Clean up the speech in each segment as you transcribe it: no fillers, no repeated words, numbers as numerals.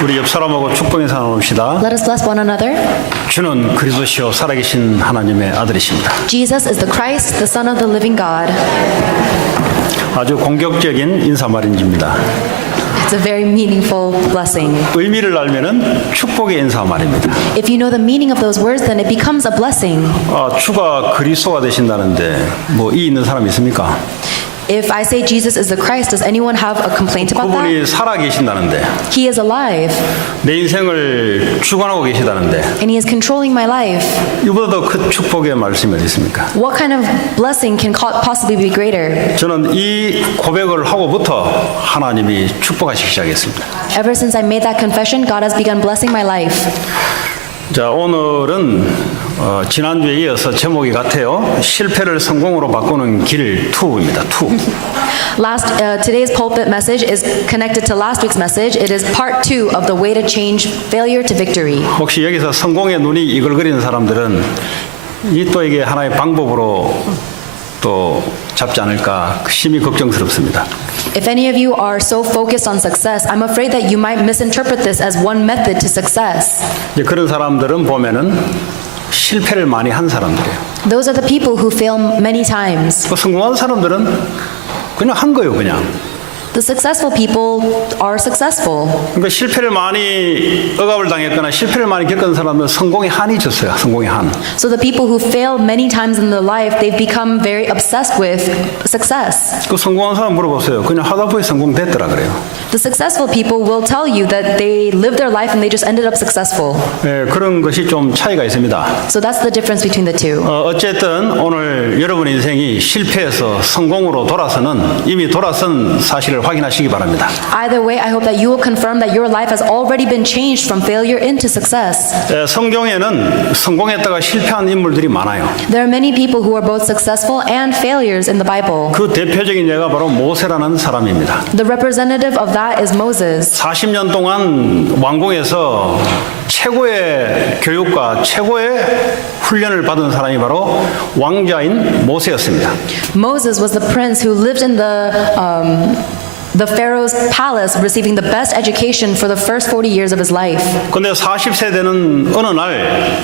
우리 옆 사람하고 축복 인사 나눕시다. Let us bless one another. 주는 그리스도시요 살아계신 하나님의 아들이십니다. Jesus is the Christ, the Son of the living God. 아주 공격적인 인사말입니다. It's a very meaningful blessing. 의미를 알면은 축복의 인사말입니다. If you know the meaning of those words, then it becomes a blessing. 주가 그리스도가 되신다는데 뭐 이 있는 사람 있습니까? If I say Jesus is the Christ, does anyone have a complaint about that? 그분이 살아계신다는데 He is alive, 내 인생을 주관하고 계시다는데 and He is controlling my life. 이보다 더 큰 축복의 말씀이 어디 있습니까? What kind of blessing can possibly be greater? 저는 이 고백을 하고부터 하나님이 축복하시기 시작했습니다. Ever since I made that confession, God has begun blessing my life. 자, 오늘은 지난주에 이어서 제목이 같아요. 실패를 성공으로 바꾸는 길 2입니다. 2. Today's pulpit message is connected to last week's message. It is part 2 of the way to change failure to victory. 혹시 여기서 성공의 눈이 이글거리는 사람들은 또 이게 하나의 방법으로 또 잡지 않을까 심히 걱정스럽습니다. If any of you are so focused on success, I'm afraid that you might misinterpret this as one method to success. 이제 그런 사람들은 보면은 실패를 많이 한 사람들이에요. Those are the people who fail many times. 성공한 사람들은 그냥 한 거예요, 그냥. The successful people are successful. 그러니까 실패를 많이 억압을 당했거나 실패를 많이 겪은 사람은 성공의 한이 졌어요. 성공의 한. So the people who fail many times in their life, they've become very obsessed with success. 그 성공한 사람 물어보세요. 그냥 하다 보니 성공됐더라 그래요. The successful people will tell you that they lived their life and they just ended up successful. 예, 그런 것이 좀 차이가 있습니다. So that's the difference between the two. 어쨌든 오늘 여러분의 인생이 실패해서 성공으로 돌아서는 이미 돌아선 사실을 확인하시기 바랍니다. Either way, I hope that you will confirm that your life has already been changed from failure into success. 성경에는 성공했다가 실패한 인물들이 많아요. There are many people who are both successful and failures in the Bible. 그 대표적인 예가 바로 모세라는 사람입니다. The representative of that is Moses. 40년 동안 왕궁에서 최고의 교육과 최고의 훈련을 받은 사람이 바로 왕자인 모세였습니다. Moses was the prince who lived in the Pharaoh's palace, receiving the best education for the first 40 years of his life. 근데 40세 되는 어느 날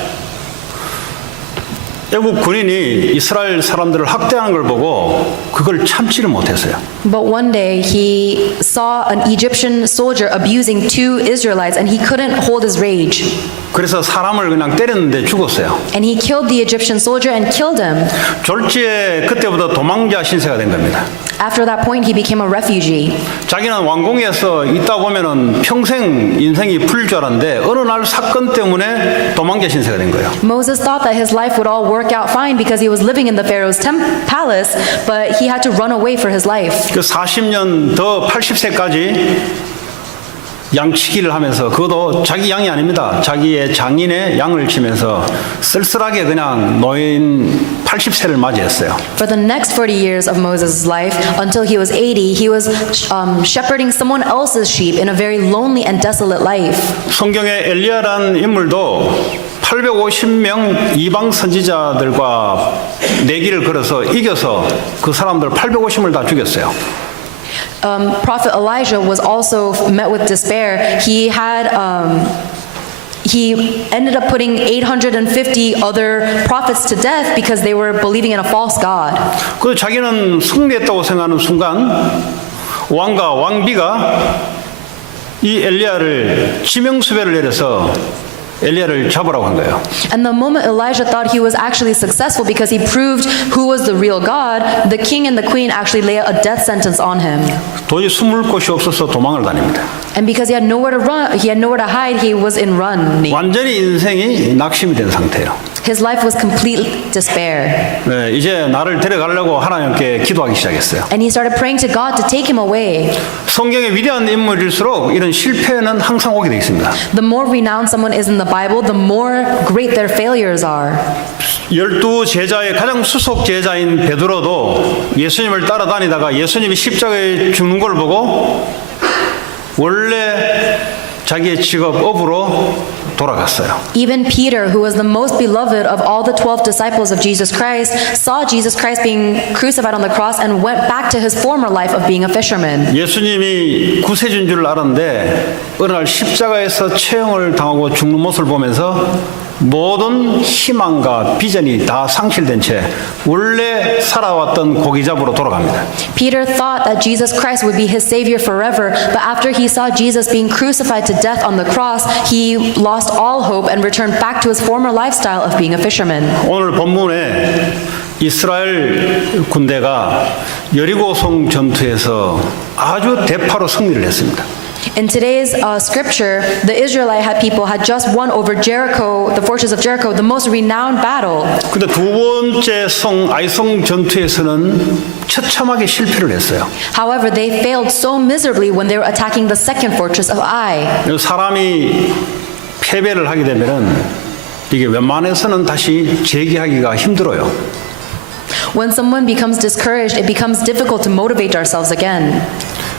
애국 군인이 이스라엘 사람들을 학대하는 걸 보고 그걸 참지를 못했어요. But one day he saw an Egyptian soldier abusing two Israelites and he couldn't hold his rage. 그래서 사람을 그냥 때렸는데 죽었어요. And he killed the Egyptian soldier and killed him. 졸지에 그때부터 도망자 신세가 된 겁니다. After that point, he became a refugee. 자기는 왕궁에서 있다 보면은 평생 인생이 풀릴 줄 알았는데 어느 날 사건 때문에 도망자 신세가 된 거예요. Moses thought that his life would all work out fine because he was living in the Pharaoh's palace, but he had to run away for his life. 그 40년 더 80세까지 양치기를 하면서 그것도 자기 양이 아닙니다. 자기의 장인의 양을 치면서 쓸쓸하게 그냥 노인 80세를 맞이했어요. For the next 40 years of Moses' life, until he was 80, he was shepherding someone else's sheep in a very lonely and desolate life. 성경의 엘리야라는 인물도 850명 이방 선지자들과 내기를 걸어서 이겨서 그 사람들 850을 다 죽였어요. Prophet Elijah was also met with despair. He ended up putting 850 other prophets to death because they were believing in a false god. 그 자기는 승리했다고 생각하는 순간 왕과 왕비가 이 엘리야를 지명수배를 내려서 엘리야를 잡으라고 한 거예요. And the moment Elijah thought he was actually successful because he proved who was the real God, the king and the queen actually lay a death sentence on him. 도저히 숨을 곳이 없어서 도망을 다닙니다. And because he had nowhere to run, he had nowhere to hide, he was in run. 완전히 인생이 낙심이 된 상태예요. His life was complete despair. 네, 이제 나를 데려가려고 하나님께 기도하기 시작했어요. And he started praying to God to take him away. 성경의 위대한 인물일수록 이런 실패는 항상 오게 돼 있습니다. The more renowned someone is in the Bible, the more great their failures are. 12 제자의 가장 수석 제자인 베드로도 예수님을 따라다니다가 예수님이 십자가에 죽는 걸 보고 원래 자기의 직업 업으로 돌아갔어요. Even Peter, who was the most beloved of all the 12 disciples of Jesus Christ, saw Jesus Christ being crucified on the cross and went back to his former life of being a fisherman. 예수님이 구세주인 줄 알았는데 어느 날 십자가에서 체형을 당하고 죽는 모습을 보면서 모든 희망과 비전이 다 상실된 채 원래 살아왔던 고기잡으로 돌아갑니다. Peter thought that Jesus Christ would be his savior forever, but after he saw Jesus being crucified to death on the cross, he lost all hope and returned back to his former lifestyle of being a fisherman. 오늘 본문에 이스라엘 군대가 여리고성 전투에서 아주 대파로 승리를 했습니다. In today's scripture, the Israelite people had just won over Jericho, the fortress of Jericho, the most renowned battle. 근데 두 번째 아이성 전투에서는 처참하게 실패를 했어요. However, they failed so miserably when they were attacking the second fortress of Ai. 사람이 패배를 하게 되면은 이게 웬만해서는 다시 재기하기가 힘들어요. When someone becomes discouraged, it becomes difficult to motivate ourselves again.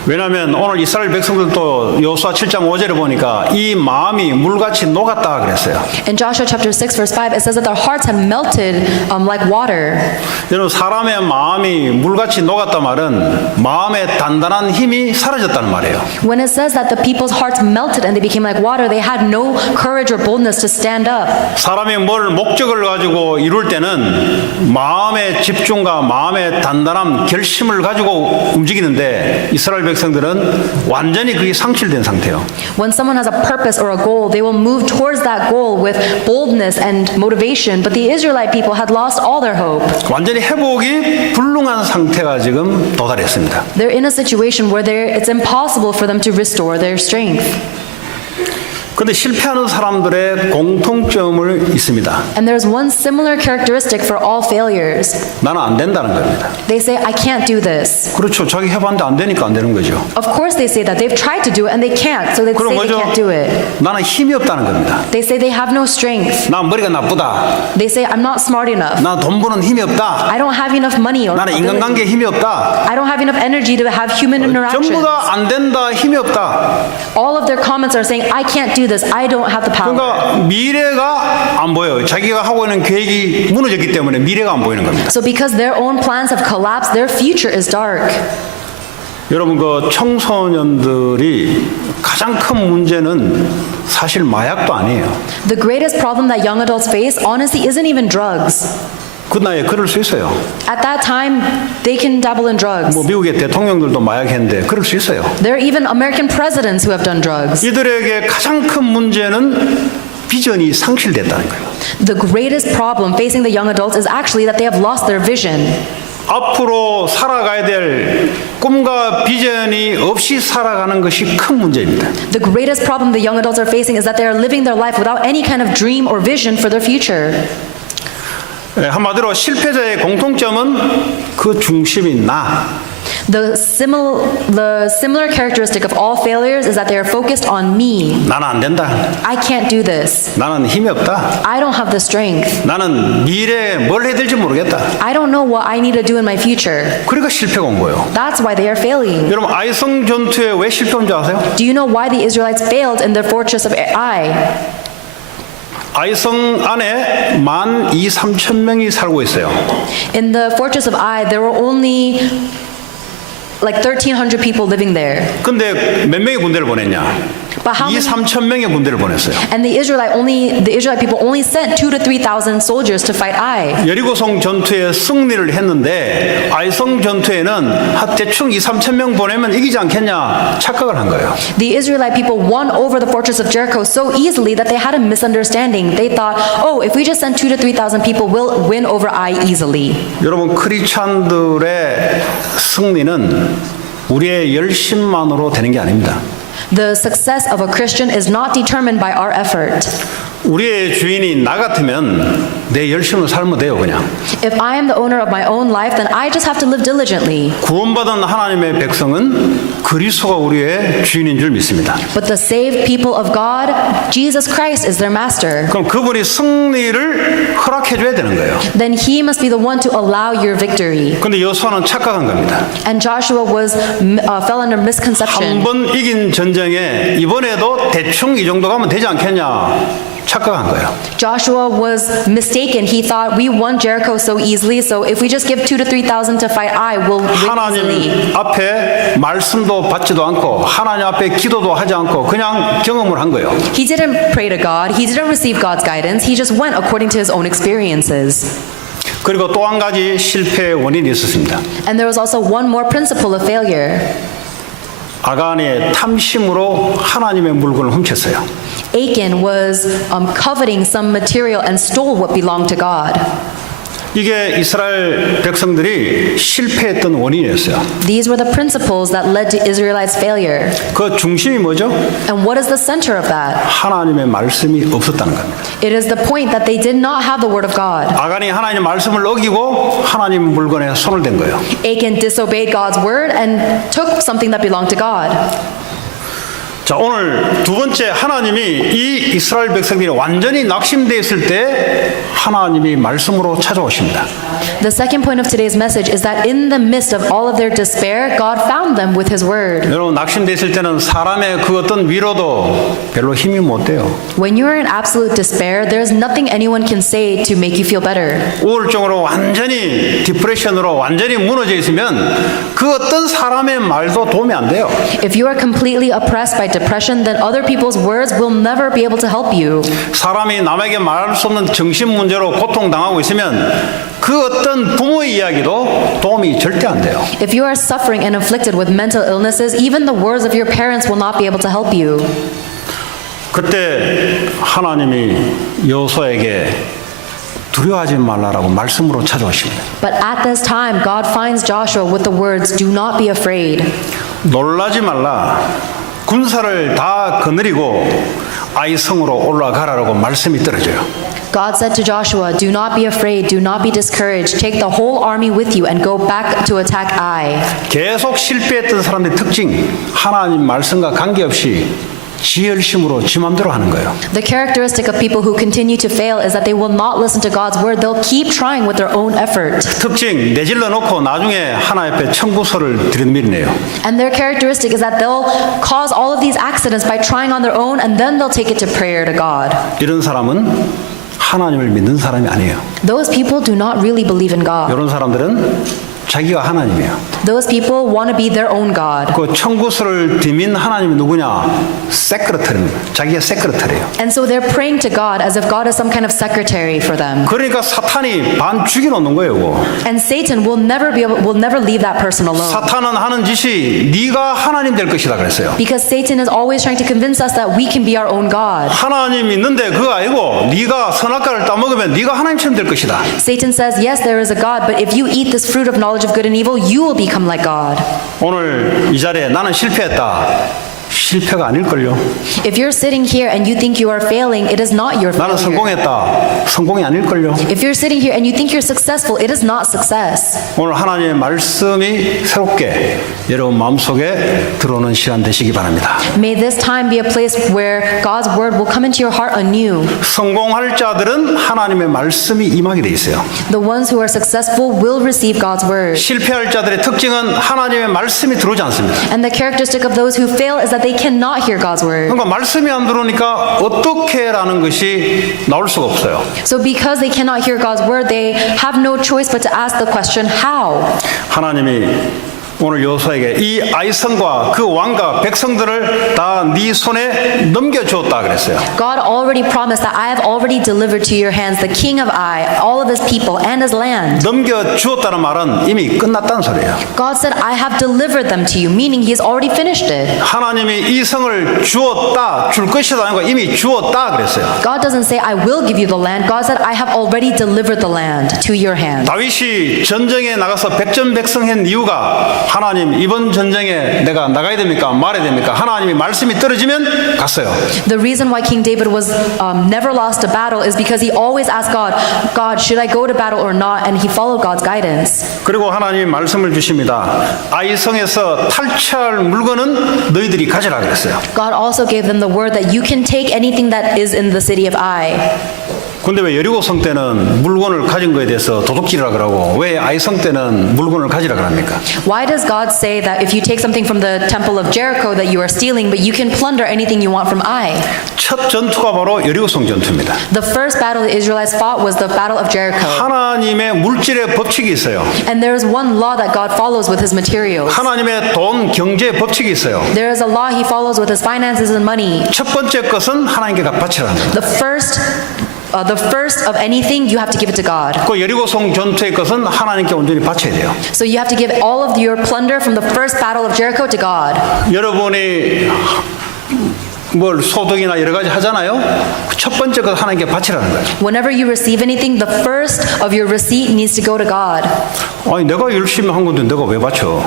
왜냐하면 오늘 이스라엘 백성들도 여호수아 7장 5절에 보니까 이 마음이 물같이 녹았다 그랬어요. In Joshua chapter 6 verse 5, it says that their hearts had melted like water. 여러분 사람의 마음이 물같이 녹았다 말은 마음의 단단한 힘이 사라졌다는 말이에요. When it says that the people's hearts melted and they became like water, they had no courage or boldness to stand up. 사람이 뭘 목적을 가지고 이룰 때는 마음의 집중과 마음의 단단함, 결심을 가지고 움직이는데 이스라엘 백성들은 완전히 그게 상실된 상태예요. When someone has a purpose or a goal, they will move towards that goal with boldness and motivation, but the Israelite people had lost all their hope. 완전히 회복이 불능한 상태가 지금 도달했습니다. They're in a situation where it's impossible for them to restore their strength. 그런데 실패하는 사람들의 공통점을 있습니다. And there's one similar characteristic for all failures. 나는 안 된다는 겁니다. They say, I can't do this. 그렇죠. 자기 해봤는데 안 되니까 안 되는 거죠. Of course they say that. They've tried to do it and they can't, so they 그럼 say they 뭐죠? can't do it. 나는 힘이 없다는 겁니다. They say they have no strength. 나 머리가 나쁘다. They say, I'm not smart enough. 나 돈 버는 힘이 없다. I don't have enough money or 나는 ability. 인간관계에 힘이 없다. I don't have enough energy to have human interactions. 전부 다 안 된다, 힘이 없다. All of their comments are saying, I can't do this. I don't have the power. 그러니까 미래가 안 보여요. 자기가 하고 있는 계획이 무너졌기 때문에 미래가 안 보이는 겁니다. So because their own plans have collapsed, their future is dark. 여러분 그 청소년들이 가장 큰 문제는 사실 마약도 아니에요. The greatest problem that young adults face, honestly, isn't even drugs. 그 나이에 그럴 수 있어요. At that time, they can dabble in drugs. 뭐 미국의 대통령들도 마약했는데 그럴 수 있어요. There are even American presidents who have done drugs. 이들에게 가장 큰 문제는 비전이 상실됐다는 거예요. The greatest problem facing the young adults is actually that they have lost their vision. 앞으로 살아가야 될 꿈과 비전이 없이 살아가는 것이 큰 문제입니다. The greatest problem the young adults are facing is that they are living their life without any kind of dream or vision for their future. 한마디로 실패자의 공통점은 그 중심인 나. The similar characteristic of all failures is that they are focused on me. 나는 안 된다. I can't do this. 나는 힘이 없다. I don't have the strength. 나는 미래에 뭘 해야 될지 모르겠다. I don't know what I need to do in my future. 그러니까 실패가 온 거예요. That's why they are failing. 여러분 아이성 전투에 왜 실패한 줄 아세요? Do you know why the Israelites failed in the fortress of Ai? 아이성 안에 12,3천 명이 살고 있어요. In the fortress of Ai, there were only like 1,300 people living there. 근데 몇 명의 군대를 보냈냐? But how many? 2,3,000명의 군대를 보냈어요. And the Israelite people only sent 2,000 to 3,000 soldiers to fight Ai. 여리고성 전투에 승리를 했는데 아이성 전투에는 대충 2,3,000명 보내면 이기지 않겠냐 착각을 한 거예요. The Israelite people won over the fortress of Jericho so easily that they had a misunderstanding. They thought, oh, if we just send 2,000 to 3,000 people, we'll win over Ai easily. 여러분 크리스찬들의 승리는 우리의 열심만으로 되는 게 아닙니다. The success of a Christian is not determined by our effort. 우리의 주인이 나 같으면 내 열심으로 살면 돼요, 그냥. If I am the owner of my own life, then I just have to live diligently. 구원받은 하나님의 백성은 그리스도가 우리의 주인인 줄 믿습니다. But the saved people of God, Jesus Christ is their master. 그럼 그분이 승리를 허락해 줘야 되는 거예요. Then he must be the one to allow your victory. 근데 여호수아는 착각한 겁니다. And Joshua fell under misconception. 한 번 이긴 전쟁에 이번에도 대충 이 정도 가면 되지 않겠냐 착각한 거예요. Joshua was mistaken. He thought we won Jericho so easily, so if we just give 2,000 to 3,000 to fight Ai, we'll win easily. 하나님 앞에 말씀도 받지도 않고 하나님 앞에 기도도 하지 않고 그냥 경험을 한 거예요. He didn't pray to God. He didn't receive God's guidance. He just went according to his own experiences. 그리고 또 한 가지 실패의 원인이 있었습니다. And there was also one more principle of failure. 아간의 탐심으로 하나님의 물건을 훔쳤어요. Achan was coveting some material and stole what belonged to God. 이게 이스라엘 백성들이 실패했던 원인이었어요. These were the principles that led to Israelites' failure. 그 중심이 뭐죠? And what is the center of that? 하나님의 말씀이 없었다는 겁니다. It is the point that they did not have the word of God. 아간이 하나님의 말씀을 어기고 하나님 물건에 손을 댄 거예요. Achan disobeyed God's word and took something that belonged to God. 자, 오늘 두 번째 하나님이 이 이스라엘 백성들이 완전히 낙심되어 있을 때 하나님이 말씀으로 찾아오십니다. The second point of today's message is that in the midst of all of their despair, God found them with his word. 여러분 낙심되어 있을 때는 사람의 그 어떤 위로도 별로 힘이 못 돼요. When you are in absolute despair, there is nothing anyone can say to make you feel better. 우울증으로 완전히 디프레션으로 완전히 무너져 있으면 그 어떤 사람의 말도 도움이 안 돼요. If you are completely oppressed by depression, then other people's words will never be able to help you. 사람이 남에게 말할 수 없는 정신 문제로 고통당하고 있으면 그 어떤 부모의 이야기도 도움이 절대 안 돼요. If you are suffering and afflicted with mental illnesses, even the words of your parents will not be able to help you. 그때 하나님이 여호수아에게 두려워하지 말라라고 말씀으로 찾아오십니다. But at this time, God finds Joshua with the words, "Do not be afraid." 놀라지 말라. 군사를 다 거느리고 아이 성으로 올라가라라고 말씀이 떨어져요. God said to Joshua, "Do not be afraid, do not be discouraged. Take the whole army with you and go back to attack Ai." 계속 실패했던 사람들의 특징, 하나님 말씀과 관계없이 지 열심으로 지 맘대로 하는 거예요. The characteristic of people who continue to fail is that they will not listen to God's word. They'll keep trying with their own effort. 특징, 내질러 놓고 나중에 하나님 앞에 청구서를 들이밀네요. And their characteristic is that they'll cause all of these accidents by trying on their own and then they'll take it to prayer to God. 이런 사람은 하나님을 믿는 사람이 아니에요. Those people do not really believe in God. 이런 사람들은 자기가 하나님이에요. Those people want to be their own God. 그 청구서를 디민 하나님이 누구냐? 세크레터리입니다. 자기가 세크레터리예요. And so they're praying to God as if God is some kind of secretary for them. 그러니까 사탄이 반 죽여놓는 거예요. 그거. And Satan will never leave that person alone. 사탄은 하는 짓이 네가 하나님 될 것이다 그랬어요. Because Satan is always trying to convince us that we can be our own God. 하나님 있는데 그거 아니고 네가 선악과를 따먹으면 네가 하나님처럼 될 것이다. Satan says, yes, there is a God, but if you eat this fruit of knowledge of good and evil, you will become like God. 오늘 이 자리에 나는 실패했다. 실패가 아닐걸요. If you're sitting here and you think you are failing, it is not your 나는 failure. 성공했다. 성공이 아닐걸요. If you're sitting here and you think you're successful, it is not success. 오늘 하나님의 말씀이 새롭게 여러분 마음속에 들어오는 시간 되시기 바랍니다. May this time be a place where God's word will come into your heart anew. 성공할 자들은 하나님의 말씀이 임하게 돼 있어요. The ones who are successful will receive God's word. 실패할 자들의 특징은 하나님의 말씀이 들어오지 않습니다. And the characteristic of those who fail is that they cannot hear God's word. 그러니까 말씀이 안 들어오니까 어떻게라는 것이 나올 수가 없어요. So because they cannot hear God's word, they have no choice but to ask the question, how? 하나님이 오늘 여호수아에게 이 아이성과 그 왕과 백성들을 다 네 손에 넘겨주었다 그랬어요. God already promised that I have already delivered to your hands the king of Ai, all of his people, and his land. 넘겨주었다는 말은 이미 끝났다는 소리예요. God said, I have delivered them to you, meaning he has already finished it. 하나님이 이 성을 주었다, 줄 것이다 아니고 이미 주었다 그랬어요. God doesn't say, I will give you the land. God said, I have already delivered the land to your hand. 다윗이 전쟁에 나가서 백전백승한 이유가 하나님 이번 전쟁에 내가 나가야 됩니까? 말아야 됩니까? 하나님이 말씀이 떨어지면 갔어요. The reason why King David was never lost a battle is because he always asked God, God, should I go to battle or not? And he followed God's guidance. 그리고 하나님이 말씀을 주십니다. 아이성에서 탈취할 물건은 너희들이 가져라 그랬어요. God also gave them the word that you can take anything that is in the city of Ai. 근데 왜 여리고성 때는 물건을 가진 거에 대해서 도둑질이라 그러고 왜 아이성 때는 물건을 가지라 그럽니까? Why does God say that if you take something from the temple of Jericho that you are stealing, but you can plunder anything you want from Ai? 첫 전투가 바로 여리고성 전투입니다. The first battle the Israelites fought was the battle of Jericho. 하나님의 물질의 법칙이 있어요. And there is one law that God follows with his materials. 하나님의 돈 경제 법칙이 있어요. There is a law he follows with his finances and money. 첫 번째 것은 하나님께 바치라는 거예요. The first of anything, you have to give it to God. 그 여리고성 전투의 것은 하나님께 온전히 바쳐야 돼요. So you have to give all of your plunder from the first battle of Jericho to God. 여러분이 뭘 소득이나 여러 가지 하잖아요. 첫 번째 것 하나님께 바치라는 거예요. Whenever you receive anything, the first of your receipt needs to go to God. 아니 내가 열심히 한 건데 내가 왜 바쳐?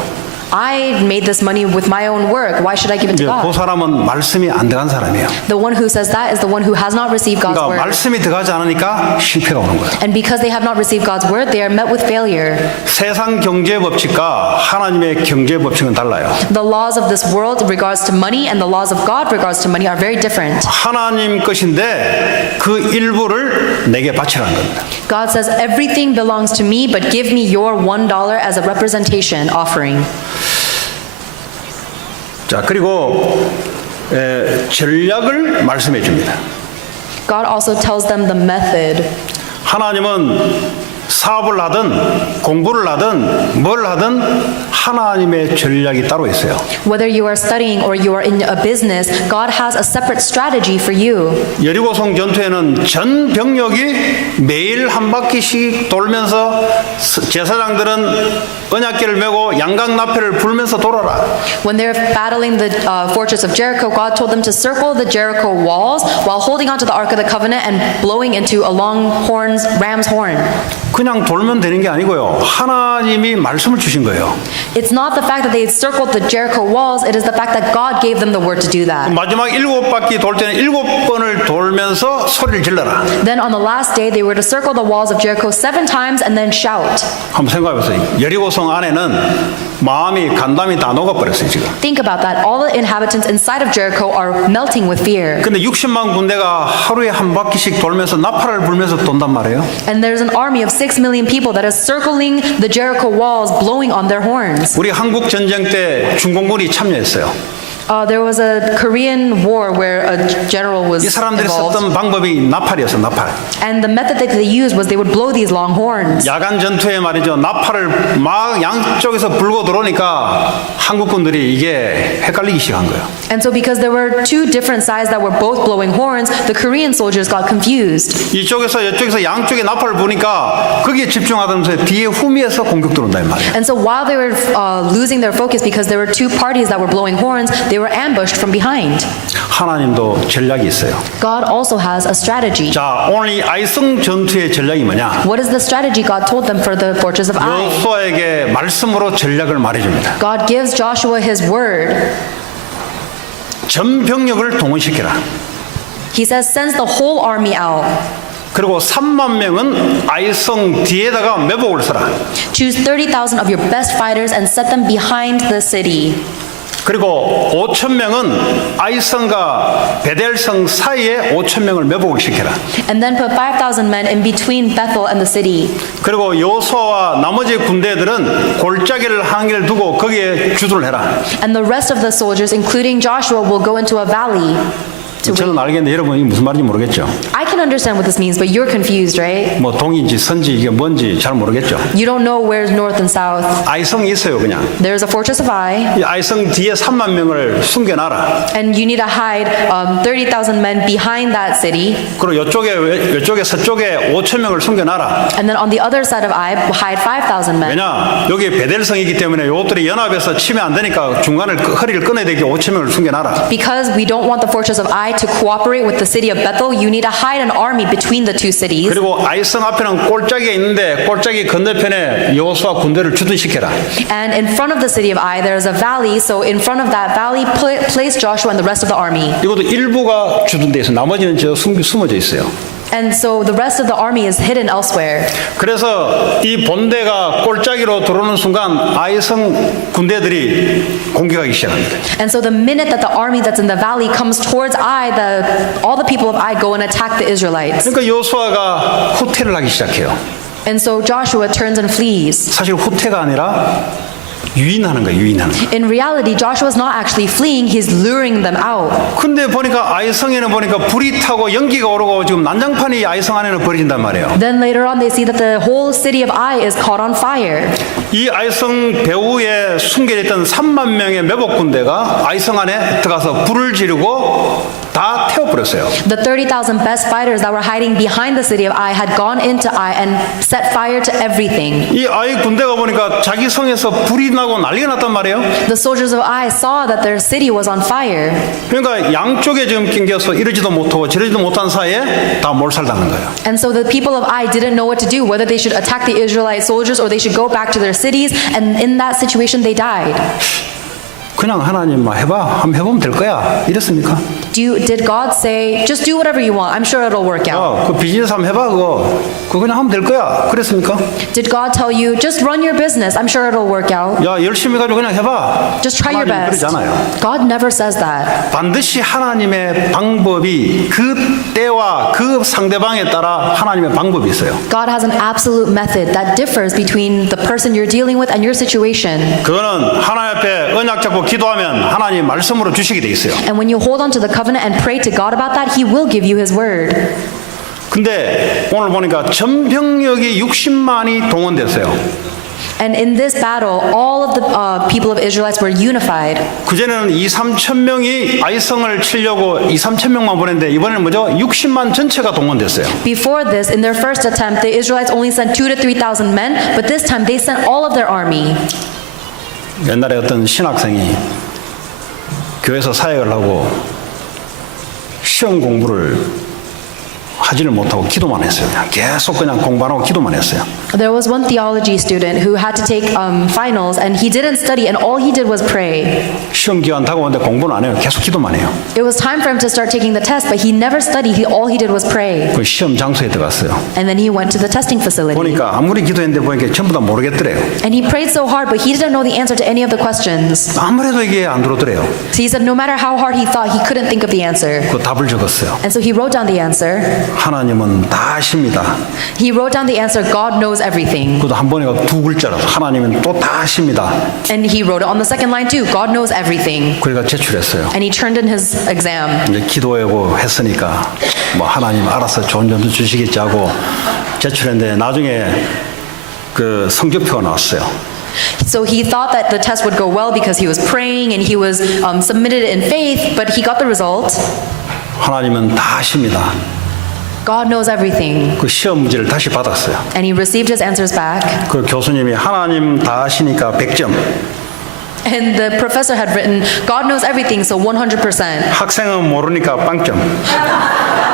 I made this money with my own work. Why should I give it to 그 God? 사람은 말씀이 안 들어간 사람이에요. The one who says that is the one who has not received God's 그러니까 word. 말씀이 들어가지 않으니까 실패가 오는 거예요. And because they have not received God's word, they are met with failure. 세상 경제 법칙과 하나님의 경제 법칙은 달라요. The laws of this world in regards to money and the laws of God in regards to money are very different. 하나님 것인데 그 일부를 내게 바치라는 겁니다. God says, everything belongs to me, but give me your $1 as a representation offering. 자, 그리고 전략을 말씀해 줍니다. God also tells them the method. 하나님은 사업을 하든 공부를 하든 뭘 하든 하나님의 전략이 따로 있어요. Whether you are studying or you are in a business, God has a separate strategy for you. 여리고성 전투에는 전 병력이 매일 한 바퀴씩 돌면서 제사장들은 언약궤를 메고 양각 나팔을 불면서 돌아라. When they're battling the fortress of Jericho, God told them to circle the Jericho walls while holding onto the Ark of the Covenant and blowing into a long ram's horn. 그냥 돌면 되는 게 아니고요. 하나님이 말씀을 주신 거예요. It's not the fact that they circled the Jericho walls, it is the fact that God gave them the word to do that. 마지막 7바퀴 돌 때는 7번을 돌면서 소리를 질러라. Then on the last day, they were to circle the walls of Jericho 7 times and then shout. 한번 생각해 보세요. 여리고성 안에는 마음이 간담이 다 녹아버렸어요 지금. Think about that. All the inhabitants inside of Jericho are melting with fear. 근데 60만 군대가 하루에 한 바퀴씩 돌면서 나팔을 불면서 돈단 말이에요. And there's an army of 6 million people that is circling the Jericho walls, blowing on their horns. 우리 한국 전쟁 때 중공군이 참여했어요. There was a Korean war where a general was 이 사람들이 involved. 썼던 방법이 나팔이었어, 나팔. And the method that they used was they would blow these long horns. 야간 전투에 말이죠. 나팔을 막 양쪽에서 불고 들어오니까 한국군들이 이게 헷갈리기 시작한 거예요. And so because there were two different sides that were both blowing horns, the Korean soldiers got confused. 이쪽에서 이쪽에서 양쪽에 나팔을 부니까 거기에 집중하면서 뒤에 후미에서 공격 들어온다 이 말이에요. And so while they were losing their focus because there were two parties that were blowing horns, they were ambushed from behind. 하나님도 전략이 있어요. God also has a strategy. 자, 오늘 이 아이성 전투의 전략이 뭐냐? What is the strategy God told them for the fortress of Ai? 여호수아에게 말씀으로 전략을 말해줍니다. God gives Joshua his word. 전 병력을 동원시켜라. He says, sends the whole army out. 그리고 3만 명은 아이성 뒤에다가 매복을 서라. Choose 30,000 of your best fighters and set them behind the city. 그리고 5천 명은 아이성과 베델성 사이에 5천 명을 매복을 시켜라. And then put 5,000 men in between Bethel and the city. 그리고 여호수아와 나머지 군대들은 골짜기를 한 개를 두고 거기에 주둔을 해라. And the rest of the soldiers, including Joshua, will go into a valley. 저는 알겠는데 여러분이 무슨 말인지 모르겠죠. I can understand what this means, but you're confused, right? 뭐 동인지 선지 이게 뭔지 잘 모르겠죠. You don't know where's north and south. 아이성이 있어요 그냥. There's a fortress of Ai, 이 아이성 뒤에 3만 명을 숨겨놔라. and you need to hide 30,000 men behind that city. 그리고 이쪽에 서쪽에 5천 명을 숨겨놔라. And then on the other side of Ai, hide 5,000 men. 왜냐 여기 베델성이기 때문에 이것들이 연합해서 치면 안 되니까 중간을 허리를 끊어야 되게 5천 명을 숨겨놔라. Because we don't want the fortress of Ai Ai to cooperate with the city of Bethel, you need to hide an army between the two cities. 그리고 아이성 앞에는 골짜기가 있는데 골짜기 건너편에 여호수아 군대를 주둔시켜라. And in front of the city of Ai, there is a valley. So in front of that valley, place Joshua and the rest of the army. 이것도 일부가 주둔돼 있어. 나머지는 숨어져 있어요. And so the rest of the army is hidden elsewhere. 그래서 이 본대가 골짜기로 들어오는 순간 아이성 군대들이 공격하기 시작합니다. And so the minute that the army that's in the valley comes towards Ai, all the people of Ai go and attack the Israelites. 그러니까 여호수아가 후퇴를 하기 시작해요. And so Joshua turns and flees. 사실 후퇴가 아니라 유인하는 거예요. 유인하는 거. In reality, Joshua is not actually fleeing, he's luring them out. 근데 보니까 아이성에는 보니까 불이 타고 연기가 오르고 지금 난장판이 아이성 안에는 버려진단 말이에요. Then later on, they see that the whole city of Ai is caught on fire. 이 아이성 배후에 숨겨있던 3만 명의 매복 군대가 아이성 안에 들어가서 불을 지르고 다 태워버렸어요. The 30,000 best fighters that were hiding behind the city of Ai had gone into Ai and set fire to everything. 이 아이 군대가 보니까 자기 성에서 불이 나고 난리가 났단 말이에요. The soldiers of Ai saw that their city was on fire. 그러니까 양쪽에 지금 낑겨서 이러지도 못하고 저러지도 못한 사이에 다 몰살당한 거예요. And so the people of Ai didn't know what to do, whether they should attack the Israelite soldiers or they should go back to their cities, and in that situation they died. 그냥 하나님만 해봐. 한번 해보면 될 거야. 이랬습니까? Did God say, just do whatever you want, I'm sure it'll work out? 그 비즈니스 한번 해봐. 그거 그냥 하면 될 거야. 그랬습니까? Did God tell you, just run your business, I'm sure it'll work out? 야, 열심히 가지고 그냥 해봐. Just try your 하나님 best. 그러지 않아요. God never says that. 반드시 하나님의 방법이 그 때와 그 상대방에 따라 하나님의 방법이 있어요. God has an absolute method that differs between the person you're dealing with and your situation. 그거는 하나님 앞에 언약 잡고 기도하면 하나님 말씀으로 주시게 돼 있어요. And when you hold on to the covenant and pray to God about that, He will give you His word. 근데 오늘 보니까 전 병력이 60만이 동원됐어요. And in this battle, all of the people of Israelites were unified. 그전에는 2-3천 명이 아이성을 치려고 2-3천 명만 보냈는데 이번에는 뭐죠? 60만 전체가 동원됐어요. Before this, in their first attempt, the Israelites only sent 2,000 to 3,000 men, but this time they sent all of their army. 옛날에 어떤 신학생이 교회에서 사역을 하고 시험 공부를 하지를 못하고 기도만 했어요. 그냥 계속 그냥 공부하고 기도만 했어요. There was one theology student who had to take finals, and he didn't study, and all he did was pray. 시험 기간 다가오는데 공부는 안 해요. 계속 기도만 해요. It was time for him to start taking the test, but he never studied. All he did was pray. 그 시험 장소에 들어갔어요. And then he went to the testing facility. 보니까 아무리 기도했는데 보니까 전부 다 모르겠더래요. And he prayed so hard, but he didn't know the answer to any of the questions. 아무래도 이게 안 들어오더래요. So he said no matter how hard he thought, he couldn't think of the answer. 그 답을 적었어요. And so he wrote down the answer. 하나님은 다 아십니다. He wrote down the answer, God knows everything. 그것도 한 번에 두 글자라서 하나님은 또 다 아십니다. And he wrote it on the second line too, God knows everything. 그러니까 제출했어요. And he turned in his exam. 이제 기도하고 했으니까 뭐 하나님 알아서 좋은 점도 주시겠지 하고 제출했는데 나중에 그 성적표가 나왔어요. So he thought that the test would go well because he was praying and he was submitted in faith, but he got the result. 하나님은 다 아십니다. God knows everything. 그 시험 문제를 다시 받았어요. And he received his answers back. 그 교수님이 하나님 다 아시니까 100점. And the professor had written, God knows everything, so 100%. 학생은 모르니까 빵점.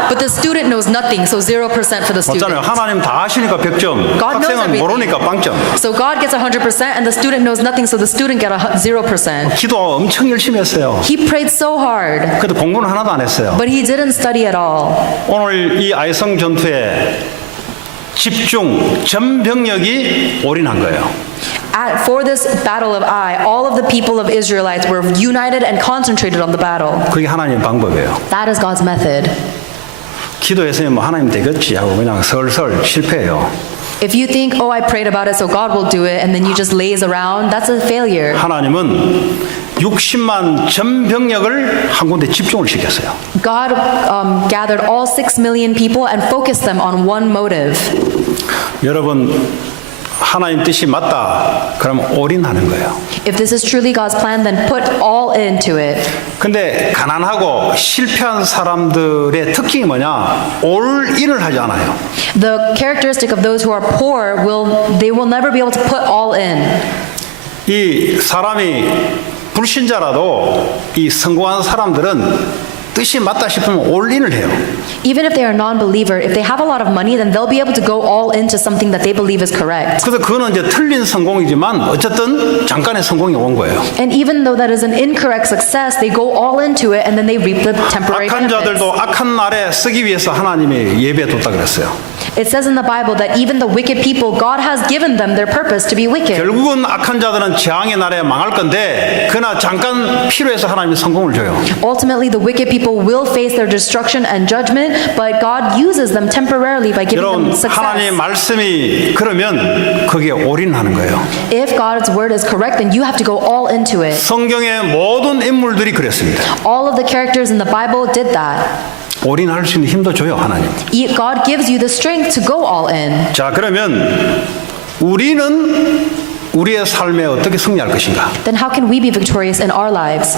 But the student knows nothing, so 0% for the 맞잖아요. student. 하나님 다 아시니까 100점. God knows 학생은 everything. 모르니까 빵점. So God gets 100% and the student knows nothing, so the student get 0%. 기도 엄청 열심히 했어요. He prayed so hard, 그래도 공부는 하나도 안 했어요. but he didn't study at all. 오늘 이 아이성 전투에 집중 전 병력이 올인한 거예요. For this battle of Ai, all of the people of Israelites were united and concentrated on the battle. 그게 하나님 방법이에요. That is God's method. 기도했으면 뭐 하나님 되겠지 하고 그냥 설설 실패해요. If you think, oh, I prayed about it, so God will do it, and then you just laze around, that's a failure. 하나님은 60만 전 병력을 한 군데 집중을 시켰어요. God gathered all 6 million people and focused them on one motive. 여러분 하나님 뜻이 맞다. 그러면 올인하는 거예요. If this is truly God's plan, then put all into it. 근데 가난하고 실패한 사람들의 특징이 뭐냐? 올인을 하지 않아요. The characteristic of those who are poor they will never be able to put all in. 이 사람이 불신자라도 이 성공한 사람들은 뜻이 맞다 싶으면 올인을 해요. Even if they are non-believer, if they have a lot of money, then they'll be able to go all into something that they believe is correct. 그래서 그거는 이제 틀린 성공이지만 어쨌든 잠깐의 성공이 온 거예요. And even though that is an incorrect success, they go all into it and then they reap the temporary 악한 benefits. 자들도 악한 날에 쓰기 위해서 하나님이 예배에 뒀다 그랬어요. It says in the Bible that even the wicked people, God has given them their purpose to be wicked. 결국은 악한 자들은 재앙의 날에 망할 건데 그러나 잠깐 필요해서 하나님이 성공을 줘요. Ultimately, the wicked people will face their destruction and judgment, but God uses them temporarily by giving 여러분 them 하나님의 success. 말씀이 그러면 거기에 올인하는 거예요. If God's word is correct, then you have to go all into it. 성경의 모든 인물들이 그랬습니다. All of the characters in the Bible did that. 올인할 수 있는 힘도 줘요 하나님. God gives you the strength to go all in. 자 그러면 우리는 우리의 삶에 어떻게 승리할 것인가? Then how can we be victorious in our lives?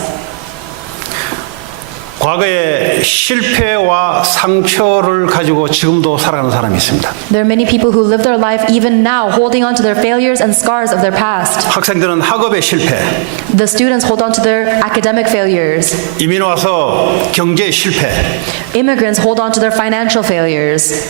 과거의 실패와 상처를 가지고 지금도 살아가는 사람이 있습니다. There are many people who live their life even now holding on to their failures and scars of their past. 학생들은 학업의 실패, The students hold on to their academic failures. 이민 와서 경제의 실패. Immigrants hold on to their financial failures.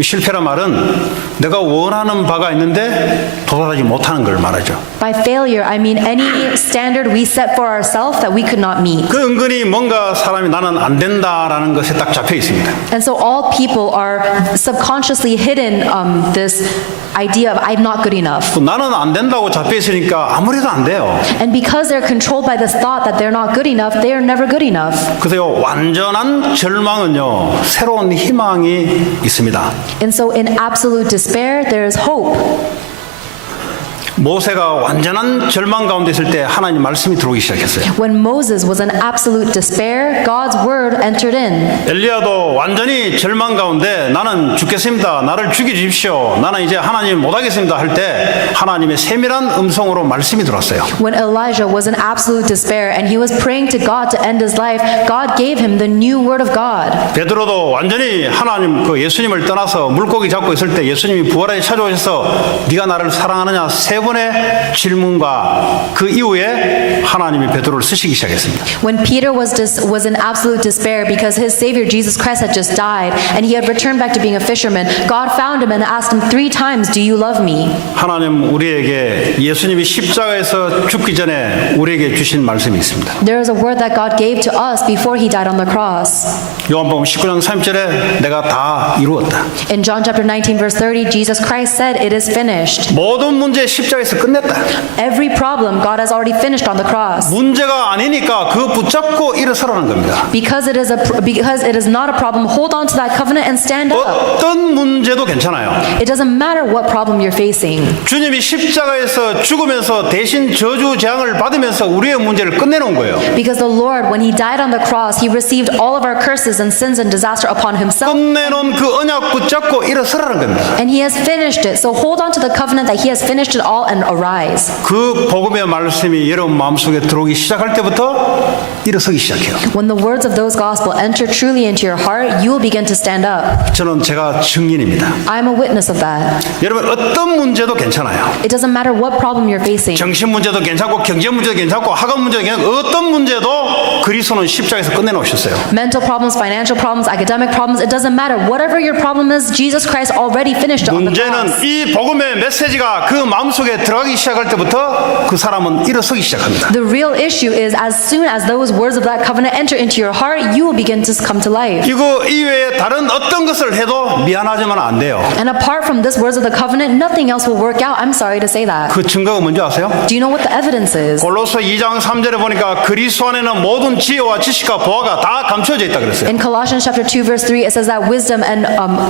실패란 말은 내가 원하는 바가 있는데 도달하지 못하는 걸 말하죠. By failure, I mean any standard we set for ourselves that we could not meet. 그 은근히 뭔가 사람이 나는 안 된다라는 것에 딱 잡혀 있습니다. And so all people are subconsciously hidden this idea of I'm not good enough. 나는 안 된다고 잡혀 있으니까 아무래도 안 돼요. And because they're controlled by this thought that they're not good enough, they are never good enough. 그래서 완전한 절망은요 새로운 희망이 있습니다. And so in absolute despair, there is hope. 모세가 완전한 절망 가운데 있을 때 하나님 말씀이 들어오기 시작했어요. When Moses was in absolute despair, God's word entered in. 엘리야도 완전히 절망 가운데 나는 죽겠습니다. 나를 죽여주십시오. 나는 이제 하나님 못하겠습니다 할 때 하나님의 세밀한 음성으로 말씀이 들어왔어요. When Elijah was in absolute despair and he was praying to God to end his life, God gave him the new word of God. 베드로도 완전히 하나님 그 예수님을 떠나서 물고기 잡고 있을 때 예수님이 부활하게 찾아오셔서 네가 나를 사랑하느냐 세 번의 질문과 그 이후에 하나님이 베드로를 쓰시기 시작했습니다. When Peter was in absolute despair because his Savior Jesus Christ had just died and he had returned back to being a fisherman, God found him and asked him 3 times, "Do you love me?" 하나님 우리에게 예수님이 십자가에서 죽기 전에 우리에게 주신 말씀이 있습니다. There is a word that God gave to us before he died on the cross. 요한복음 19장 3절에 내가 다 이루었다. In John chapter 19 verse 30, Jesus Christ said, "It is finished." 모든 문제 십자가에서 끝냈다. Every problem God has already finished on the cross. 문제가 아니니까 그거 붙잡고 일어서라는 겁니다. Because it is not a problem, hold on to that covenant and stand up. 어떤 문제도 괜찮아요. It doesn't matter what problem you're facing. 주님이 십자가에서 죽으면서 대신 저주 재앙을 받으면서 우리의 문제를 끝내놓은 거예요. Because the Lord, when he died on the cross, he received all of our curses and sins and disaster upon himself. 끝내놓은 그 언약 붙잡고 일어서라는 겁니다. And he has finished it. So hold on to the covenant that he has finished it all and arise. 그 복음의 말씀이 여러분 마음속에 들어오기 시작할 때부터 일어서기 시작해요. When the words of those gospel enter truly into your heart, you will begin to stand up. 저는 제가 증인입니다. I am a witness of that. 여러분 어떤 문제도 괜찮아요. It doesn't matter what problem you're facing. 정신 문제도 괜찮고 경제 문제도 괜찮고 학업 문제도 괜찮고 어떤 문제도 그리스도는 십자가에서 끝내놓으셨어요. Mental problems, financial problems, academic problems, it doesn't matter. Whatever your problem is, Jesus Christ already finished it on the cross. 문제는 이 복음의 메시지가 그 마음속에 들어가기 시작할 때부터 그 사람은 일어서기 시작합니다. The real issue is as soon as those words of that covenant enter into your heart, you will begin to come to life. 이거 이외에 다른 어떤 것을 해도 미안하지만 안 돼요. And apart from these words of the covenant, nothing else will work out. I'm sorry to say that. 그 증거가 뭔지 아세요? Do you know what the evidence is? 골로새 2장 3절에 보니까 그리스도 안에는 모든 지혜와 지식과 보화가 다 감춰져 있다 그랬어요. In Colossians chapter 2 verse 3, it says that wisdom and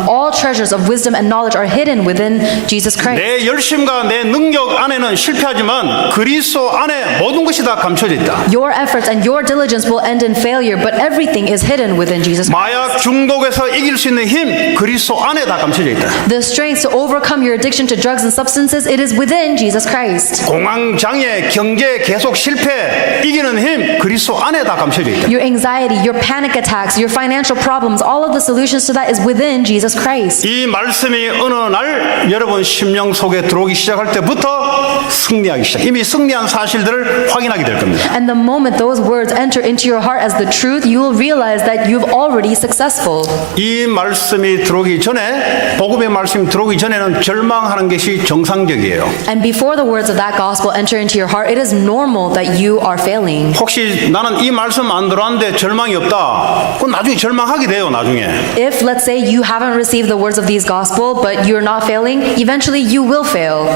all treasures of wisdom and knowledge are hidden within Jesus Christ. 내 열심과 내 능력 안에는 실패하지만 그리스도 안에 모든 것이 다 감춰져 있다. Your efforts and your diligence will end in failure, but everything is hidden within Jesus Christ. 마약 중독에서 이길 수 있는 힘 그리스도 안에 다 감춰져 있다. The strength to overcome your addiction to drugs and substances, it is within Jesus Christ. 공황 장애, 경제 계속 실패 이기는 힘 그리스도 안에 다 감춰져 있다. Your anxiety, your panic attacks, your financial problems, all of the solutions to that is within Jesus Christ. 이 말씀이 어느 날 여러분 심령 속에 들어오기 시작할 때부터 승리하기 시작. 이미 승리한 사실들을 확인하게 될 겁니다. And the moment those words enter into your heart as the truth, you will realize that you've already successful. 이 말씀이 들어오기 전에 복음의 말씀이 들어오기 전에는 절망하는 것이 정상적이에요. And before the words of that gospel enter into your heart, it is normal that you are failing. 혹시 나는 이 말씀 안 들어왔는데 절망이 없다. 그건 나중에 절망하게 돼요. 나중에. If, let's say, you haven't received the words of these gospel, but you're not failing, eventually you will fail.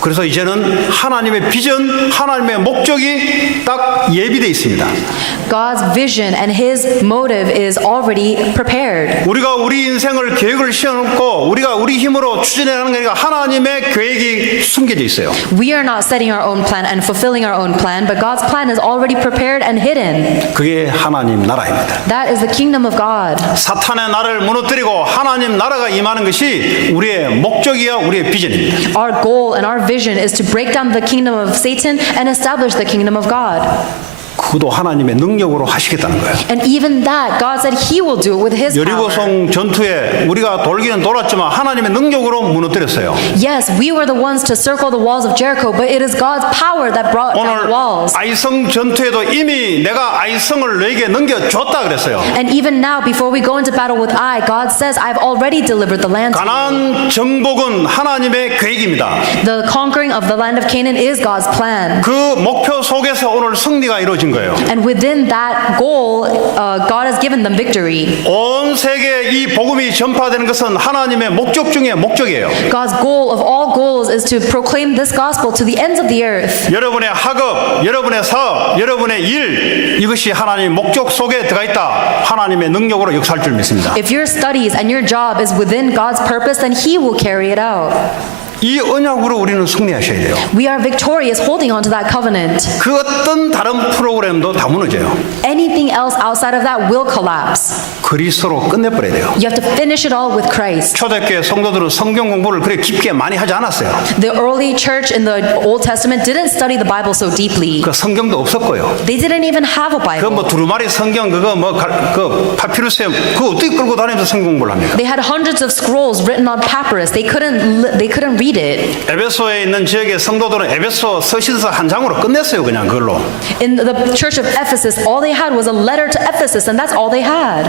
그래서 이제는 하나님의 비전, 하나님의 목적이 딱 예비되어 있습니다. God's vision and His motive is already prepared. 우리가 우리 인생을 계획을 세워놓고 우리가 우리 힘으로 추진해가는 거니까 하나님의 계획이 숨겨져 있어요. We are not setting our own plan and fulfilling our own plan, but God's plan is already prepared and hidden. 그게 하나님 나라입니다. That is the kingdom of God. 사탄의 나라를 무너뜨리고 하나님 나라가 임하는 것이 우리의 목적이야 우리의 비전입니다. Our goal and our vision is to break down the kingdom of Satan and establish the kingdom of God. 그것도 하나님의 능력으로 하시겠다는 거예요. And even that, God said He will do it with His power. 여리고성 전투에 우리가 돌기는 돌았지만 하나님의 능력으로 무너뜨렸어요. Yes, we were the ones to circle the walls of Jericho, but it is God's power that brought down 오늘 the walls. 아이성 전투에도 이미 내가 아이성을 너에게 넘겨줬다 그랬어요. And even now, before we go into battle with Ai, God says, I've already delivered the land to you. 가나안 정복은 하나님의 계획입니다. The conquering of the land of Canaan is God's plan. 그 목표 속에서 오늘 승리가 이루어진 거예요. And within that goal, God has given them victory. 온 세계에 이 복음이 전파되는 것은 하나님의 목적 중에 목적이에요. God's goal of all goals is to proclaim this gospel to the ends of the earth. 여러분의 학업, 여러분의 사업, 여러분의 일 이것이 하나님의 목적 속에 들어가 있다. 하나님의 능력으로 역사할 줄 믿습니다. If your studies and your job is within God's purpose, then He will carry it out. 이 언약으로 우리는 승리하셔야 돼요. We are victorious holding on to that covenant. 그 어떤 다른 프로그램도 다 무너져요. Anything else outside of that will collapse. 그리스도로 끝내버려야 돼요. You have to finish it all with Christ. 초대교회 성도들은 성경 공부를 그렇게 깊게 많이 하지 않았어요. The early church in the Old Testament didn't study the Bible so deeply. 그 성경도 없었고요. They didn't even have a 그 Bible. 뭐 두루마리 성경 그거 그 파피루스에 그거 어떻게 끌고 다니면서 성경 공부를 합니까? They had hundreds of scrolls written on papyrus. They couldn't read it. 에베소에 있는 지역의 성도들은 에베소 서신서 한 장으로 끝냈어요. 그냥 그걸로. In the church of Ephesus, all they had was a letter to Ephesus, and that's all they had.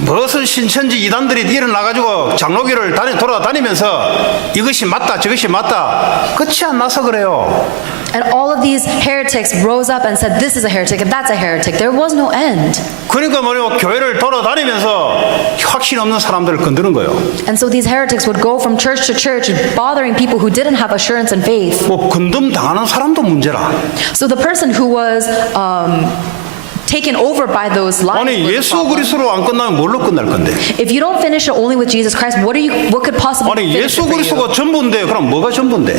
무슨 신천지 이단들이 일어나가지고 장로교를 돌아다니면서 이것이 맞다 저것이 맞다 끝이 안 나서 그래요. And all of these heretics rose up and said, this is a heretic and that's a heretic. There was no end. 그러니까 뭐냐면 교회를 돌아다니면서 확신 없는 사람들을 건드는 거예요. And so these heretics would go from church to church, bothering people who didn't have assurance and faith. 뭐 건dum 당하는 사람도 문제라. So the person who was taken over by those lies. 아니 was the 예수 problem. 그리스도로 안 끝나면 뭘로 끝날 건데? If you don't finish it only with Jesus Christ, what could possibly 아니 finish 예수 it for you? 그리스도가 전부인데 그럼 뭐가 전부인데?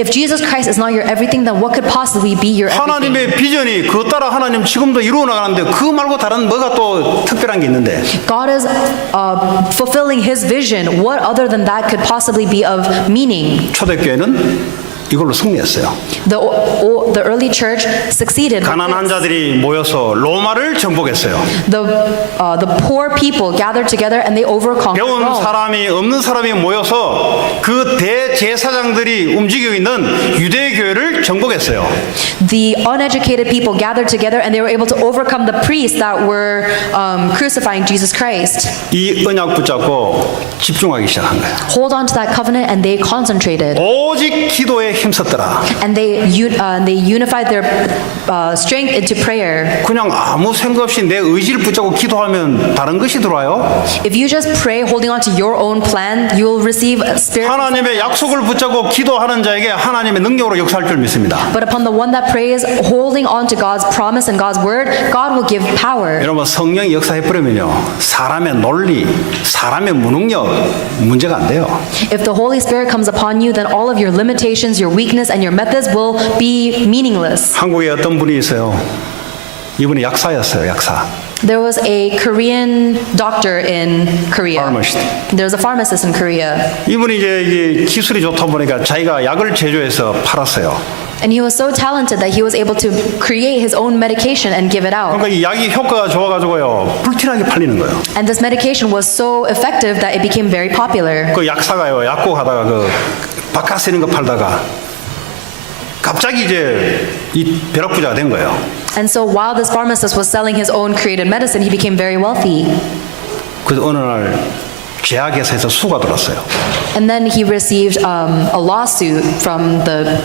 If Jesus Christ is not your everything, then what could possibly be your everything? 하나님의 비전이 그것 따라 하나님 지금도 이루어 나가는데 그 말고 다른 뭐가 또 특별한 게 있는데? God is fulfilling His vision. What other than that could possibly be of meaning? 초대교회는 이걸로 승리했어요. The early church succeeded. 가난한 자들이 모여서 로마를 정복했어요. The poor people gathered together and they overconquered 배운 Rome. 사람이 없는 사람이 모여서 그 대제사장들이 움직이고 있는 유대교회를 정복했어요. The uneducated people gathered together and they were able to overcome the priests that were crucifying Jesus Christ. 이 언약 붙잡고 집중하기 시작한 거예요. Hold on to that covenant and they concentrated. 오직 기도에 힘썼더라. And they unified their strength into prayer. 그냥 아무 생각 없이 내 의지를 붙잡고 기도하면 다른 것이 들어와요. If you just pray holding on to your own plan, you will receive spirit. 하나님의 약속을 붙잡고 기도하는 자에게 하나님의 능력으로 역사할 줄 믿습니다. But upon the one that prays holding on to God's promise and God's word, God will give power. 여러분 성령이 역사해버리면요 사람의 논리, 사람의 무능력 문제가 안 돼요. If the Holy Spirit comes upon you, then all of your limitations, your weakness, and your methods will be meaningless. 한국에 어떤 분이 있어요. 이분이 약사였어요. 약사. There was a Korean doctor in Korea. Pharmacist. There was a pharmacist in Korea. 이분이 이제 이 기술이 좋다 보니까 자기가 약을 제조해서 팔았어요. And he was so talented that he was able to create his own medication and give it out. 그러니까 이 약이 효과가 좋아가지고요 불티나게 팔리는 거예요. And this medication was so effective that it became very popular. 그 약사가요 약국 하다가 그 바카스 이런 거 팔다가 갑자기 이제 이 벼락부자가 된 거예요. And so while this pharmacist was selling his own created medicine, he became very wealthy. 그래서 어느 날 제약회사에서 수가 들었어요. And then he received a lawsuit from the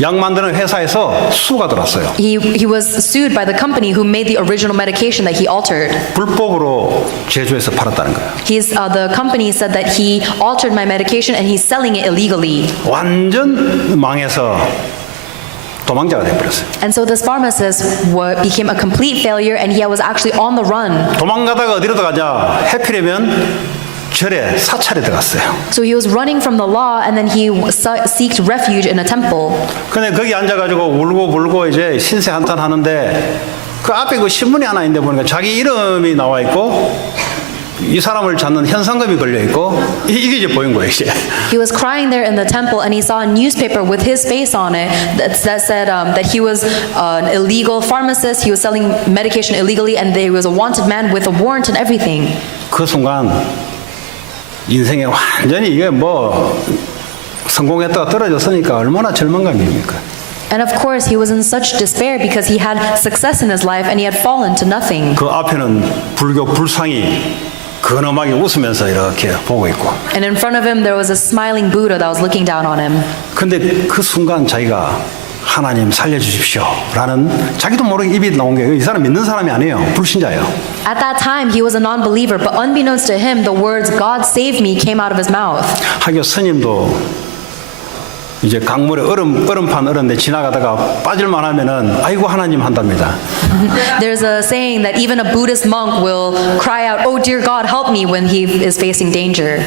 약 만드는 회사에서 수가 들었어요. he was sued by the company who made the original medication that he altered. 불법으로 제조해서 팔았다는 거예요. The company said that he altered my medication and he's selling it illegally. 완전 망해서 도망자가 돼버렸어요. And so this pharmacist became a complete failure and he was actually on the run. 도망가다가 어디로 들어가자 해피려면 절에 사찰에 들어갔어요. So he was running from the law and then he sought refuge in a temple. 근데 거기 앉아가지고 울고 불고 이제 신세 한탄 하는데 그 앞에 그 신문이 하나 있는데 보니까 자기 이름이 나와 있고 이 사람을 찾는 현상금이 걸려 있고 이게 이제 보인 거예요 이제. He was crying there in the temple and he saw a newspaper with his face on it that said that he was an illegal pharmacist, he was selling medication illegally and he was a wanted man with a warrant and everything. 그 순간 인생에 완전히 이게 뭐 성공했다가 떨어졌으니까 얼마나 절망감입니까? And of course he was in such despair because he had success in his life and he had fallen to nothing. 그 앞에는 불교 불상이 근엄하게 웃으면서 이렇게 보고 있고. And in front of him there was a smiling Buddha that was looking down on him. 근데 그 순간 자기가 하나님 살려주십시오 라는 자기도 모르게 입이 나온 게 이 사람 믿는 사람이 아니에요. 불신자예요. At that time he was a non-believer but unbeknownst to him the words God save me came out of his mouth. 하기야 스님도 이제 강물에 얼음판 얼었는데 지나가다가 빠질만 하면은 아이고 하나님 한답니다. There's a saying that even a Buddhist monk will cry out, "Oh dear God, help me," when he is facing danger.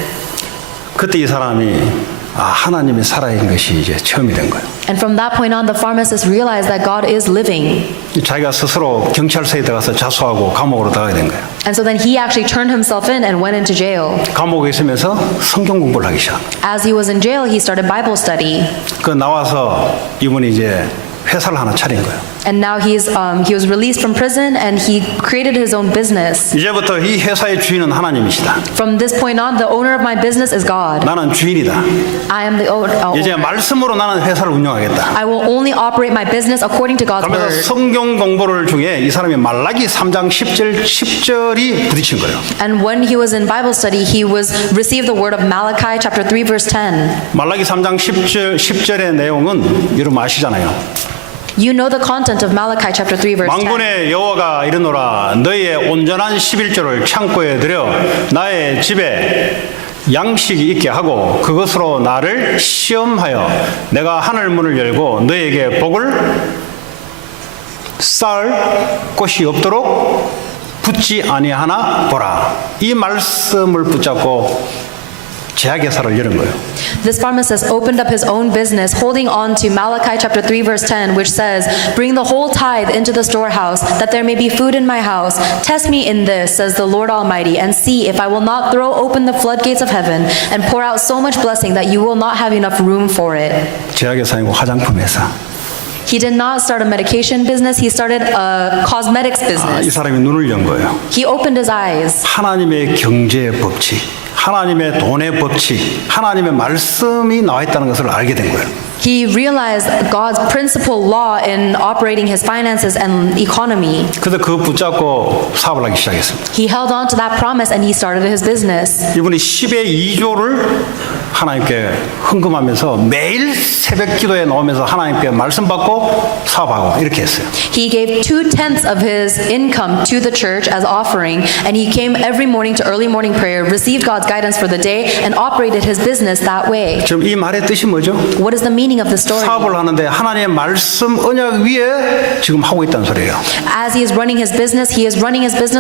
그때 이 사람이 하나님이 살아있는 것이 이제 처음이 된 거예요. And from that point on, the pharmacist realized that God is living. 자기가 스스로 경찰서에 들어가서 자수하고 감옥으로 들어가게 된 거예요. And so then he actually turned himself in and went into jail. 감옥에 있으면서 성경 공부를 하기 시작. As he was in jail, he started Bible study. 그 나와서 이분이 이제 회사를 하나 차린 거예요. And now he was released from prison and he created his own business. 이제부터 이 회사의 주인은 하나님이시다. From this point on, the owner of my business is God. 나는 주인이다. I am the owner. 이제 말씀으로 나는 회사를 운영하겠다. I will only operate my business according to God's 그러면서 word. 성경 공부를 중에 이 사람이 말라기 3장 10절이 부딪힌 거예요. And when he was in Bible study, he received the word of Malachi chapter 3 verse 10. 말라기 3장 10절의 내용은 여러분 아시잖아요. You know the content of Malachi chapter 3 verse 10. 만군의 여호와가 이르노라 너희의 온전한 11조를 창고에 들여 나의 집에 양식이 있게 하고 그것으로 나를 시험하여 내가 하늘 문을 열고 너희에게 복을 쌓을 곳이 없도록 붙지 아니하나 보라. 이 말씀을 붙잡고 제약회사를 열은 거예요. This pharmacist opened up his own business, holding on to Malachi chapter 3 verse 10, which says, "Bring the whole tithe into the storehouse, that there may be food in my house. Test me in this, says the Lord Almighty, and see if I will not throw open the floodgates of heaven and pour out so much blessing that you will not have enough room for it." 제약회사 아니고 화장품 회사. He did not start a medication business, he started a cosmetics 이 business. 사람이 눈을 연 거예요. He opened his eyes. 하나님의 경제의 법칙, 하나님의 돈의 법칙, 하나님의 말씀이 나와 있다는 것을 알게 된 거예요. He realized God's principal law in operating his finances and economy. 그래서 그거 붙잡고 사업을 하기 시작했습니다. He held on to that promise and he started his business. 이분이 10의 2조를 하나님께 헌금하면서 매일 새벽 기도에 나오면서 하나님께 말씀 받고 사업하고 이렇게 했어요. He gave 2/10 of his income to the church as offering, and he came every morning to early morning prayer, received God's guidance for the day, and operated his business that way. 지금 이 말의 뜻이 뭐죠? What is the meaning of the story? 사업을 하는데 하나님의 말씀 언약 위에 지금 하고 있다는 소리예요. As he is running his business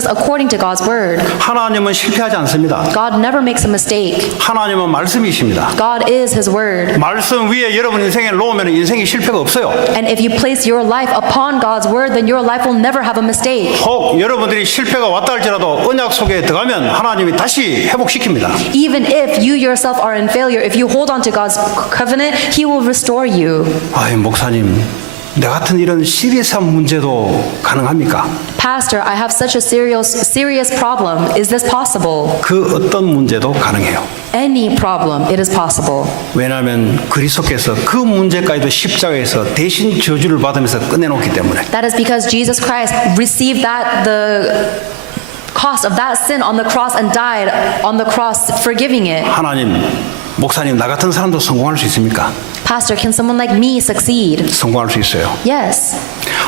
according to God's word. 하나님은 실패하지 않습니다. God never makes a mistake. 하나님은 말씀이십니다. God is his word. 말씀 위에 여러분 인생에 놓으면 인생에 실패가 없어요. And if you place your life upon God's word, then your life will never have a mistake. 혹 여러분들이 실패가 왔다 할지라도 언약 속에 들어가면 하나님이 다시 회복시킵니다. Even if you yourself are in failure, if you hold on to God's covenant, he will restore you. 아이 목사님 내 같은 이런 시리어스한 문제도 가능합니까? Pastor, I have such a serious problem. Is this possible? 그 어떤 문제도 가능해요. Any problem, it is possible. 왜냐하면 그리스도께서 그 문제까지도 십자가에서 대신 저주를 받으면서 끝내놓기 때문에. That is because Jesus Christ received the cost of that sin on the cross and died on the cross, forgiving it. 하나님, 목사님, 나 같은 사람도 성공할 수 있습니까? Pastor, can someone like me succeed? 성공할 수 있어요. Yes.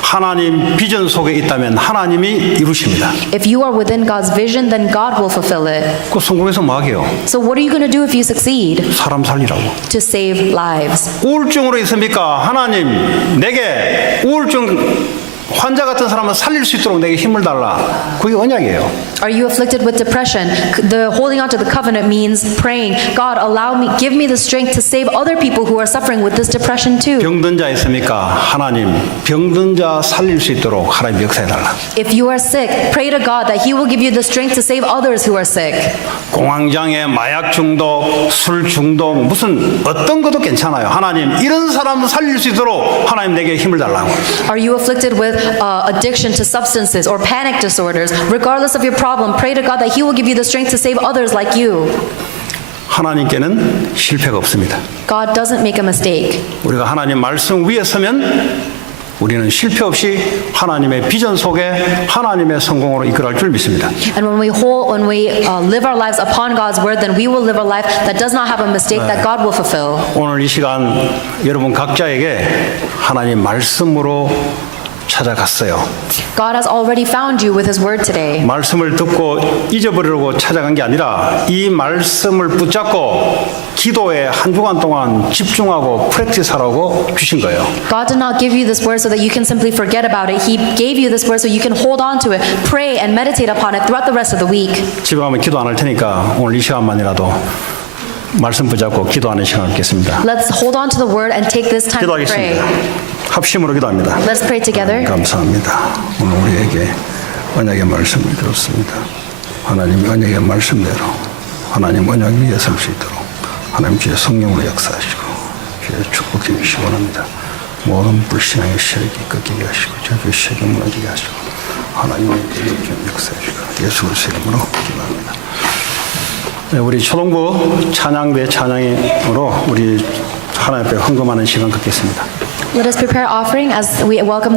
하나님 비전 속에 있다면 하나님이 이루십니다. If you are within God's vision, then God will fulfill it. 그 성공해서 뭐 하게요? So what are you going to do if you succeed? 사람 살리라고. To save lives. 우울증으로 있습니까? 하나님, 내게 우울증 환자 같은 사람을 살릴 수 있도록 내게 힘을 달라. 그게 언약이에요. Are you afflicted with depression? The holding on to the covenant means praying, God, allow me, give me the strength to save other people who are suffering with this depression too. 병든 자 있습니까? 하나님, 병든 자 살릴 수 있도록 하나님 역사해 달라. If you are sick, pray to God that He will give you the strength to save others who are sick. 공황장애, 마약 중독, 술 중독, 무슨 어떤 것도 괜찮아요. 하나님, 이런 사람 살릴 수 있도록 하나님 내게 힘을 달라고. Are you afflicted with addiction to substances or panic disorders? Regardless of your problem, pray to God that He will give you the strength to save others like you. 하나님께는 실패가 없습니다. God doesn't make a mistake. 우리가 하나님 말씀 위에 서면 우리는 실패 없이 하나님의 비전 속에 하나님의 성공으로 이끌어갈 줄 믿습니다. And when we live our lives upon God's word, then we will live a life that does not have a mistake that God will fulfill. 오늘 이 시간 여러분 각자에게 하나님 말씀으로 찾아갔어요. God has already found you with His word today. 말씀을 듣고 잊어버리려고 찾아간 게 아니라 이 말씀을 붙잡고 기도에 한 주간 동안 집중하고 프랙티스하라고 주신 거예요. God did not give you this word so that you can simply forget about it. He gave you this word so you can hold on to it, pray and meditate upon it throughout the rest of the week. 집에 가면 기도 안 할 테니까 오늘 이 시간만이라도 말씀 붙잡고 기도하는 시간을 갖겠습니다. Let's hold on to the word and take this time to pray. 기도하겠습니다. 합심으로 기도합니다. Let's pray together. 감사합니다. 오늘 우리에게 언약의 말씀을 들었습니다. 하나님 언약의 말씀대로 하나님 언약 위에 설 수 있도록 하나님 주의 성령으로 역사하시고 주의 축복 주시기 원합니다. 모든 불신앙의 세력이 꺾이게 하시고 저주의 세력이 무너지게 하시고 하나님의 역사하시고 예수 그리스도의 이름으로 기도합니다. 네, 우리 초동부 찬양대 찬양으로 우리 하나님 앞에 헌금하는 시간 갖겠습니다. Let us prepare offering as we welcome